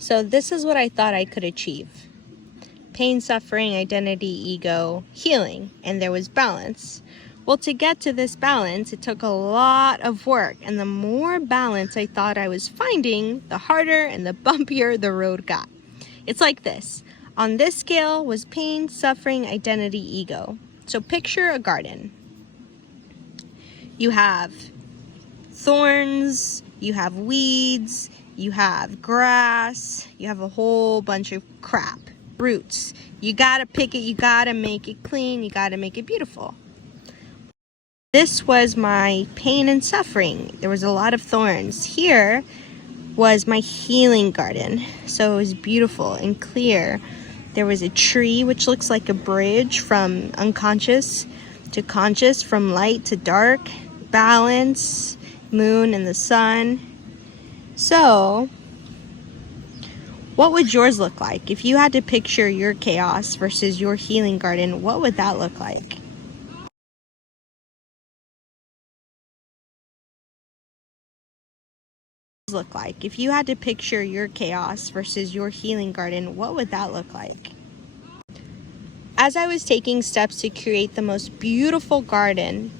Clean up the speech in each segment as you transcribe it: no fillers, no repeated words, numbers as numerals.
So this is what I thought I could achieve. Pain, suffering, identity, ego, healing, and there was balance. Well, to get to this balance, it took a lot of work, and the more balance I thought I was finding, the harder and the bumpier the road got. It's like this. On this scale was pain, suffering, identity, ego. So picture a garden. You have thorns, you have weeds, you have grass, you have a whole bunch of crap, roots. You gotta pick it, you gotta make it clean, you gotta make it beautiful. This was my pain and suffering. There was a lot of thorns. Here was my healing garden. So it was beautiful and clear. There was a tree which looks like a bridge from unconscious to conscious, from light to dark, balance, moon and the sun. So what would yours look like? If you had to picture your chaos versus your healing garden, what would that look like? If you had to picture your chaos versus your healing garden, what would that look like? As I was taking steps to create the most beautiful garden,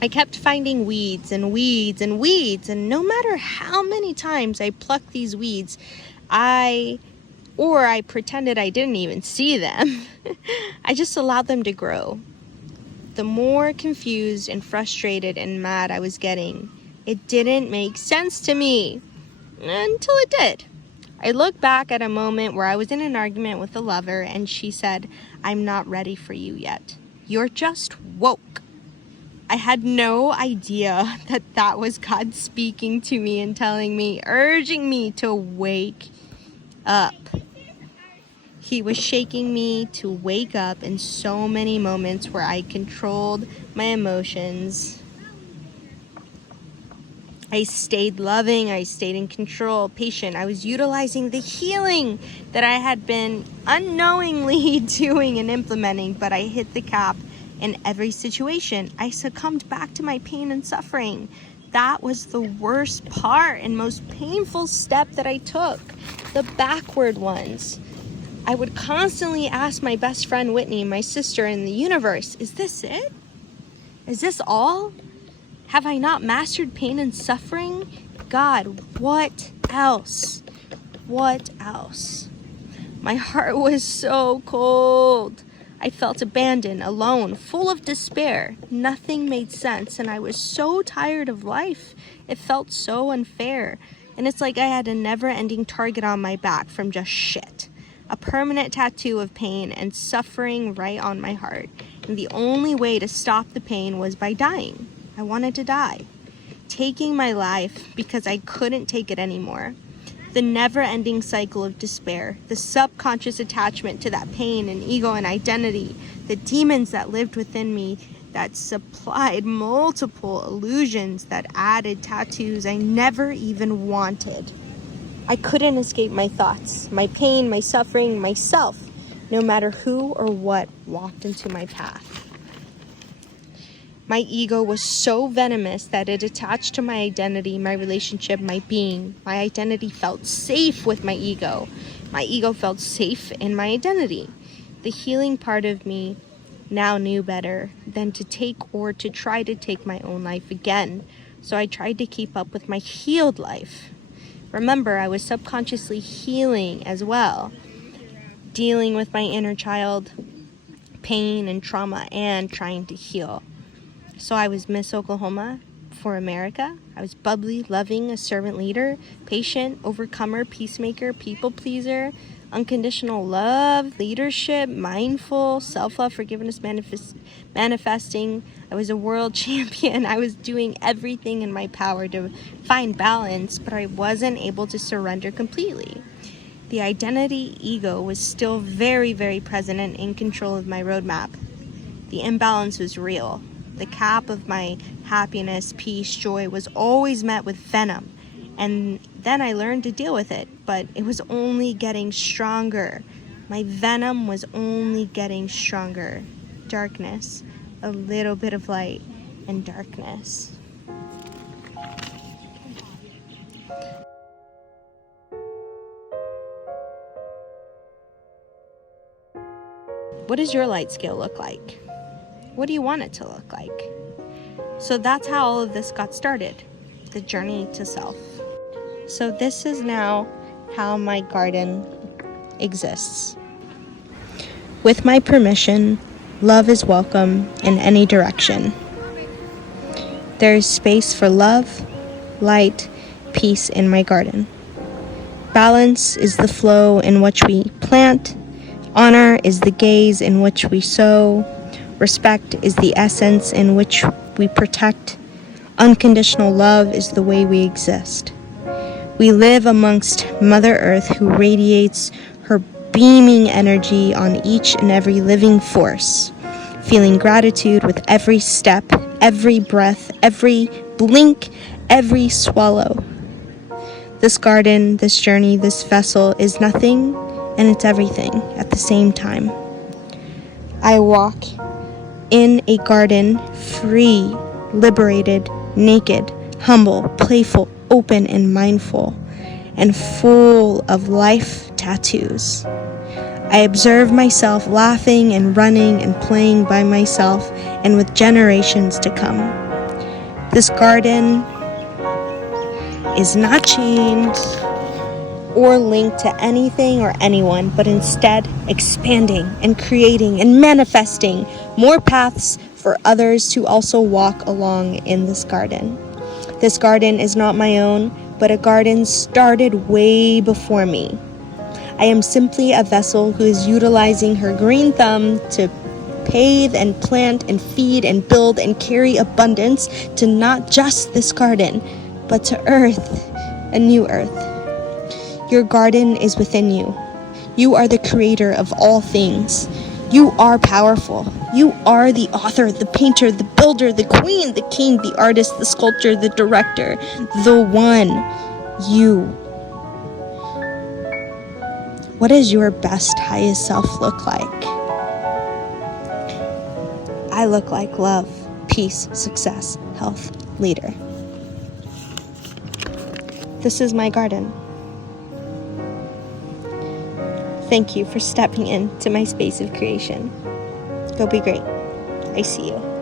I kept finding weeds and weeds and weeds, and no matter how many times I plucked these weeds, I pretended I didn't even see them. I just allowed them to grow. The more confused and frustrated and mad I was getting, it didn't make sense to me until it did. I look back at a moment where I was in an argument with a lover and she said, "I'm not ready for you yet. You're just woke." I had no idea that that was God speaking to me and telling me, urging me to wake up. He was shaking me to wake up in so many moments where I controlled my emotions. I stayed loving, I stayed in control, patient. I was utilizing the healing that I had been unknowingly doing and implementing, but I hit the cap in every situation. I succumbed back to my pain and suffering. That was the worst part and most painful step that I took, the backward ones. I would constantly ask my best friend Whitney, my sister in the universe, is this it? Is this all? Have I not mastered pain and suffering? God, what else? What else? My heart was so cold. I felt abandoned, alone, full of despair. Nothing made sense, and I was so tired of life. It felt so unfair. And it's like I had a never-ending target on my back from just shit. A permanent tattoo of pain and suffering right on my heart. And the only way to stop the pain was by dying. I wanted to die. Taking my life because I couldn't take it anymore. The never-ending cycle of despair, the subconscious attachment to that pain and ego and identity, the demons that lived within me that supplied multiple illusions that added tattoos I never even wanted. I couldn't escape my thoughts, my pain, my suffering, myself, no matter who or what walked into my path. My ego was so venomous that it attached to my identity, my relationship, my being. My identity felt safe with my ego. My ego felt safe in my identity. The healing part of me now knew better than to take or to try to take my own life again. So I tried to keep up with my healed life. Remember, I was subconsciously healing as well, dealing with my inner child, pain and trauma, and trying to heal. So I was Miss Oklahoma for America. I was bubbly, loving, a servant leader, patient, overcomer, peacemaker, people pleaser, unconditional love, leadership, mindful, self-love, forgiveness, manifesting. I was a world champion. I was doing everything in my power to find balance, but I wasn't able to surrender completely. The identity ego was still very, very present and in control of my roadmap. The imbalance was real. The cap of my happiness, peace, joy was always met with venom. And then I learned to deal with it, but it was only getting stronger. My venom was only getting stronger. Darkness, a little bit of light, and darkness. What does your light scale look like? What do you want it to look like? So that's how all of this got started, the journey to self. So this is now how my garden exists. With my permission, love is welcome in any direction. There is space for love, light, peace in my garden. Balance is the flow in which we plant. Honor is the gaze in which we sow. Respect is the essence in which we protect. Unconditional love is the way we exist. We live amongst Mother Earth, who radiates her beaming energy on each and every living force, feeling gratitude with every step, every breath, every blink, every swallow. This garden, this journey, this vessel is nothing and it's everything at the same time. I walk in a garden free, liberated, naked, humble, playful, open, and mindful, and full of life tattoos. I observe myself laughing and running and playing by myself and with generations to come. This garden is not chained or linked to anything or anyone, but instead expanding and creating and manifesting more paths for others to also walk along in this garden. This garden is not my own, but a garden started way before me. I am simply a vessel who is utilizing her green thumb to pave and plant and feed and build and carry abundance to not just this garden, but to Earth, a new Earth. Your garden is within you. You are the creator of all things. You are powerful. You are the author, the painter, the builder, the queen, the king, the artist, the sculptor, the director, the one. You. What does your best, highest self look like? I look like love, peace, success, health, leader. This is my garden. Thank you for stepping into my space of creation. Go be great. I see you.